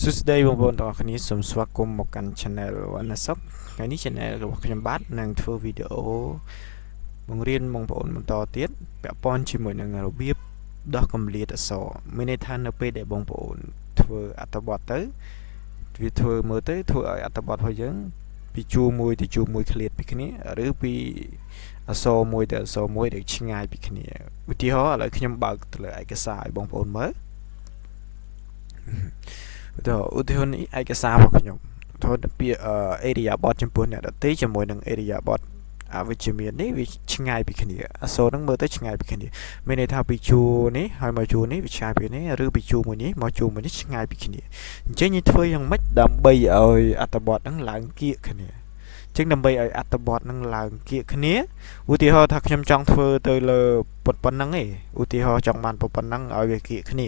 សួស្តីបងប្អូនទាំងអស់គ្នាសូមស្វាគមន៍មកកាន់ Channel វណ្ណសុខថ្ងៃនេះ Channel របស់ខ្ញុំបាទនឹងធ្វើវីដេអូបង្រៀនបងប្អូនបន្តទៀតពាក់ព័ន្ធជាមួយនឹងរបៀបដោះកម្លាតអក្សរមានន័យថានៅពេលដែលបងប្អូនធ្វើអត្ថបទទៅវាធ្វើមើលទៅធ្វើឲ្យអត្ថបទរបស់យើងពីជួរមួយទៅជួរមួយឃ្លាតពីគ្នាឬពីអក្សរមួយទៅអក្សរមួយដែលឆ្ងាយពីគ្នាឧទាហរណ៍ឥឡូវខ្ញុំបើកទៅលើឯកសារឲ្យបងប្អូនមើលឧទាហរណ៍នេះឯកសាររបស់ខ្ញុំធ្វើពាក្យarea bot ចំពោះអ្នកដទៃជាមួយនឹង area bot អវិជ្ជមាននេះវាឆ្ងាយពីគ្នាអក្សរហ្នឹងមើលទៅឆ្ងាយពីគ្នាមានន័យថាពីជួរនេះហើយមកជួរនេះវាឆ្ងាយពីនេះឬពីជួរមួយនេះមកជួរមួយនេះឆ្ងាយពីគ្នាអញ្ចឹងយើងធ្វើយ៉ាងម៉េចដើម្បីឲ្យអត្ថបទហ្នឹងឡើងគៀកគ្នាអញ្ចឹងដើម្បីឲ្យអត្ថបទហ្នឹងឡើងគៀកគ្នាឧទាហរណ៍ថាខ្ញុំចង់ធ្វើទៅលើប៉ុណ្ណឹងឯងឧទាហរណ៍ចង់បានប៉ុណ្ណឹងឲ្យវាគៀកគ្នា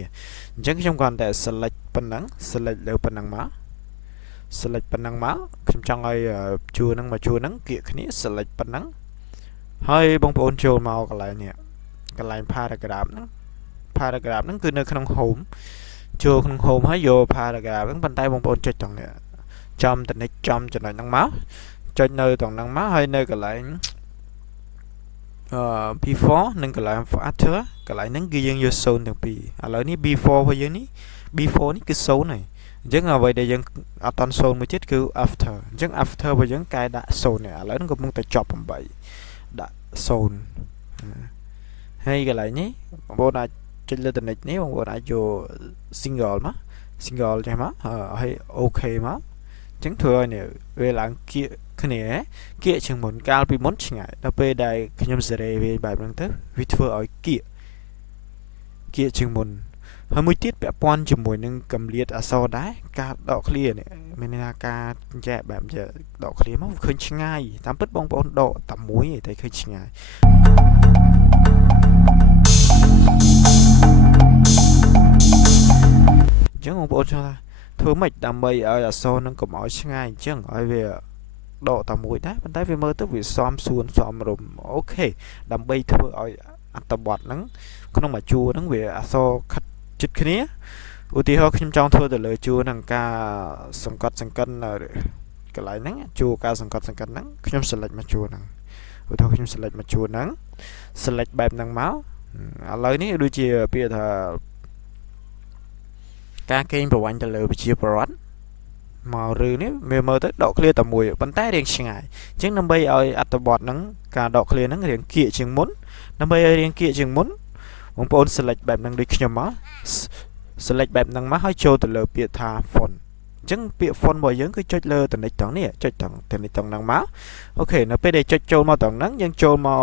អញ្ចឹងខ្ញុំគ្រាន់តែ select ប៉ុណ្ណឹង select លើប៉ុណ្ណឹងមក select ប៉ុណ្ណឹងមកខ្ញុំចង់ឲ្យជួរហ្នឹងមកជួរហ្នឹងគៀកគ្នា select ប៉ុណ្ណឹងហើយបងប្អូនចូលមកកន្លែងនេះកន្លែង paragraph ហ្នឹងគឺនៅក្នុង home ចូលក្នុង home ហើយយក paragraph ហ្នឹងប៉ុន្តែបងប្អូនចុចត្រង់នេះចំចំណុចហ្នឹងមកចុចនៅត្រង់ហ្នឹងមកហើយនៅកន្លែងbefore និងកន្លែង after កន្លែងហ្នឹងគឺយើងយក0ទាំងពីរឥឡូវនេះ before របស់យើងនេះ before នេះគឺ0ហើយអញ្ចឹងអ្វីដែលយើងអត់តន់0មួយទៀតគឺ after អញ្ចឹង after របស់យើងកែដាក់0នេះឥឡូវហ្នឹងកំពុងតែចប់8ដាក់0ហើយកន្លែងនេះបងប្អូនអាចចុចលើតំណែងនេះបងប្អូនអាចយក single មក single ចេះមកហើយ OK មកអញ្ចឹងធ្វើឲ្យនេះវាឡើងគៀកគ្នាគៀកជាងមុនកាលពីមុនឆ្ងាយដល់ពេលដែលខ្ញុំសេរីវាបែបហ្នឹងទៅវាធ្វើឲ្យគៀកជាងមុនហើយមួយទៀតពាក់ព័ន្ធជាមួយនឹងកម្លាតអក្សរដែរការដកឃ្លានេះមានន័យថាការចែកបែបជាដកឃ្លាមកឃើញឆ្ងាយតាមពិតបងប្អូនដកតែមួយតែឃើញឆ្ងាយអញ្ចឹងបងប្អូនចង់ថាធ្វើម៉េចដើម្បីឲ្យអក្សរនឹងកុំឲ្យឆ្ងាយអញ្ចឹងឲ្យវាដកតែមួយដែរប៉ុន្តែវាមើលទៅវាសមសួនសមរម្យអូខេដើម្បីធ្វើឲ្យអត្ថបទហ្នឹងក្នុងមួយជួរហ្នឹងវាអក្សរខិតជិតគ្នាឧទាហរណ៍ខ្ញុំចង់ធ្វើទៅលើជួរហ្នឹងការសង្កត់កន្លែងហ្នឹងជួរការសង្កត់ហ្នឹងខ្ញុំ select មកជួរហ្នឹងឧទាហរណ៍ខ្ញុំ select មកជួរហ្នឹង select បែបហ្នឹងមកឥឡូវនេះដូចជាពាក្យថាការកេងប្រវ័ញ្ចទៅលើវិជាប្រវត្តិមករឿងនេះវាមើលទៅដកឃ្លាតែមួយប៉ុន្តែរៀងឆ្ងាយអញ្ចឹងដើម្បីឲ្យអត្ថបទហ្នឹងការដកឃ្លាហ្នឹងរៀងគៀកជាងមុនដើម្បីឲ្យរៀងគៀកជាងមុនបងប្អូន select បែបហ្នឹងដូចខ្ញុំមក select បែបហ្នឹងមកហើយចូលទៅលើពាក្យថា font អញ្ចឹងពាក្យ font របស់យើងគឺចុចលើតំណែងត្រង់នេះចុចត្រង់ហ្នឹងមកអូខេនៅពេលដែលចុចចូលមកត្រង់ហ្នឹងយើងចូលមក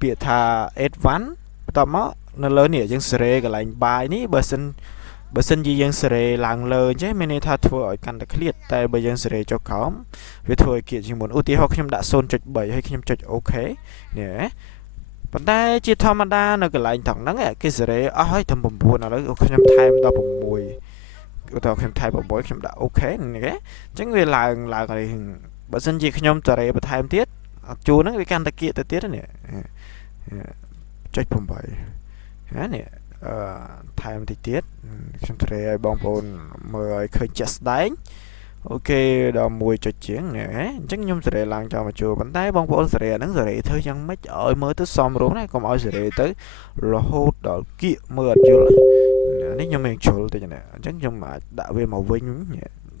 ពាក្យថា advanced បន្ទាប់មកនៅលើនេះយើងសេរីកន្លែង by នេះបើសិនជាយើងសេរីឡើងលើអញ្ចឹងមានន័យថាធ្វើឲ្យកាន់តែឃ្លាតតែបើយើងសេរីចុះក្រោមវាធ្វើឲ្យគៀកជាងមុនឧទាហរណ៍ខ្ញុំដាក់ 0.3 ហើយខ្ញុំចុច OK នេះប៉ុន្តែជាធម្មតានៅកន្លែងត្រង់ហ្នឹងគេសេរីអស់ហើយត្រឹម9ឥឡូវខ្ញុំថែមដល់6ឧទាហរណ៍ខ្ញុំថែម6ខ្ញុំដាក់ OK នេះគេអញ្ចឹងវាឡើងហើយបើសិនជាខ្ញុំសេរីបន្ថែមទៀតជួរហ្នឹងវាកាន់តែគៀកទៅទៀតនេះចុច8ណានេះថែមតិចទៀតខ្ញុំសេរីឲ្យបងប្អូនមើលឲ្យឃើញជាក់ស្ដែងអូខេដល់1ចុចជាងនេះអញ្ចឹងខ្ញុំសេរីឡើងចូលមកជួប៉ុន្តែបងប្អូនសេរីហ្នឹងសេរីធ្វើយ៉ាងម៉េចឲ្យមើលទៅសមរម្យណាកុំឲ្យសេរីទៅរហូតដល់គៀកមើលអត់យល់នេះខ្ញុំមិនជុលតិចណាអញ្ចឹងខ្ញុំអាចដាក់វាមកវិញ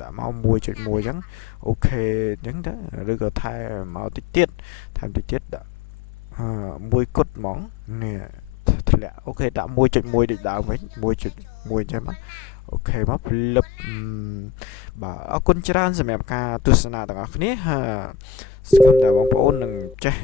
ដាក់មក1.1អញ្ចឹងអូខេអញ្ចឹងទៅឬក៏ថែមកតិចទៀតថែមតិចទៀតដាក់1គត់ហ្មងនេះធ្លាក់អូខេដាក់ 1.1 ដូចដើមវិញ 1.1 អញ្ចឹងមកអូខេមកភ្លឹបបាទអរគុណច្រើនសម្រាប់ការទស្សនាទាំងអស់គ្នាសង្ឃឹមថាបងប្អូននឹងចេះ